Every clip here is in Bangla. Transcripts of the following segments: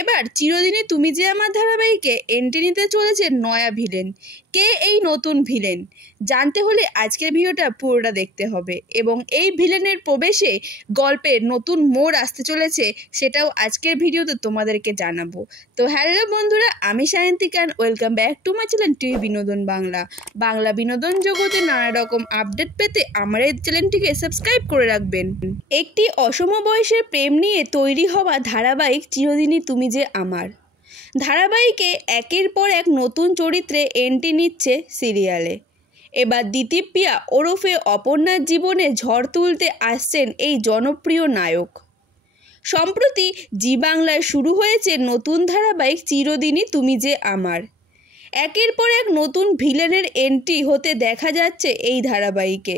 এবার চিরদিনই তুমি যে আমার ধারাবাহিকে এন্ট্রি নিতে চলেছে নয়া ভিলেন। কে এই নতুন ভিলেন জানতে হলে আজকের ভিডিওটা পুরোটা দেখতে হবে, এবং এই ভিলেনের প্রবেশে গল্পের নতুন মোড় আসতে চলেছে সেটাও আজকের ভিডিওতে তোমাদেরকে জানাবো। তো হ্যালো বন্ধুরা, আমি Sayantika, welcome back to my channel TV বিনোদন বাংলা। বাংলা বিনোদন জগতে নানা রকম আপডেট পেতে আমার এই চ্যানেলটিকে সাবস্ক্রাইব করে রাখবেন। একটি অসম বয়সের প্রেম নিয়ে তৈরি হওয়া ধারাবাহিক চিরদিনই তুমি যে আমার ধারাবাহিকে একের পর এক নতুন চরিত্রে এন্ট্রি নিচ্ছে সিরিয়ালে। এবার দিতিপ্রিয়া ওরফে অপর্ণার জীবনে ঝড় তুলতে আসছেন এই জনপ্রিয় নায়ক। সম্প্রতি জি বাংলায় শুরু হয়েছে নতুন ধারাবাহিক চিরদিনই তুমি যে আমার। একের পর এক নতুন ভিলেনের এন্ট্রি হতে দেখা যাচ্ছে এই ধারাবাহিকে।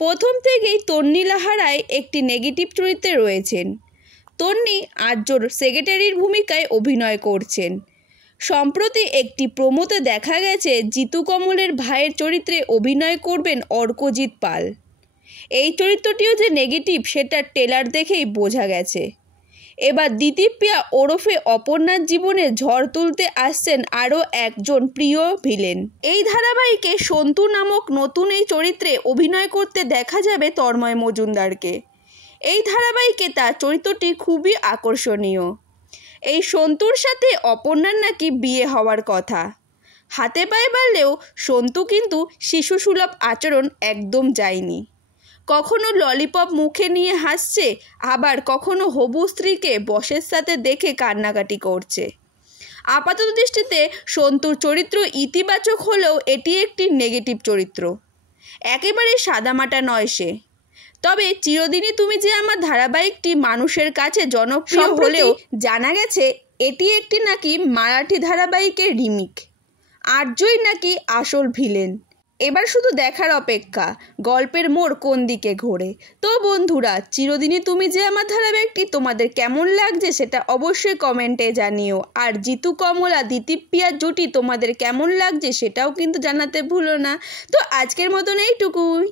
প্রথম থেকেই তন্নি লাহারায় একটি নেগেটিভ চরিত্রে রয়েছেন। তন্নি আর্যর সেক্রেটারির ভূমিকায় অভিনয় করছেন। সম্প্রতি একটি প্রোমোতে দেখা গেছে জিতু কমলের ভাইয়ের চরিত্রে অভিনয় করবেন অর্কজিৎ পাল। এই চরিত্রটিও যে নেগেটিভ সেটা ট্রেলার দেখেই বোঝা গেছে। এবার দিতিপ্রিয়া ওরফে অপর্ণার জীবনে ঝড় তুলতে আসছেন আরও একজন প্রিয় ভিলেন। এই ধারাবাহিকে সন্তু নামক নতুন এই চরিত্রে অভিনয় করতে দেখা যাবে তন্ময় মজুমদারকে। এই ধারাবাহিকে তার চরিত্রটি খুবই আকর্ষণীয়। এই সন্তুর সাথে অপর্ণার নাকি বিয়ে হওয়ার কথা। হাতে পায়ে বাড়লেও সন্তু কিন্তু শিশুসুলভ আচরণ একদম যায়নি। কখনো ললিপপ মুখে নিয়ে হাসছে, আবার কখনো হবু স্ত্রীকে বসের সাথে দেখে কান্নাকাটি করছে। আপাতত দৃষ্টিতে সন্তুর চরিত্র ইতিবাচক হলেও এটি একটি নেগেটিভ চরিত্র। একেবারে সাদামাটা নয় সে। তবে চিরদিনই তুমি যে আমার ধারাবাহিকটি মানুষের কাছে জনপ্রিয় হলেও জানা গেছে এটি একটি নাকি মারাঠি ধারাবাহিকের রিমেক। আর্যই নাকি আসল ভিলেন। এবার শুধু দেখার অপেক্ষা গল্পের মোড় কোন দিকে ঘোরে। তো বন্ধুরা, চিরদিনই তুমি যে আমার ধারাবাহিকটি তোমাদের কেমন লাগছে সেটা অবশ্যই কমেন্টে জানিও। আর জিতু কমল আর দিতিপ্রিয়ার জুটি তোমাদের কেমন লাগছে সেটাও কিন্তু জানাতে ভুলো না। তো আজকের মতন এইটুকুই।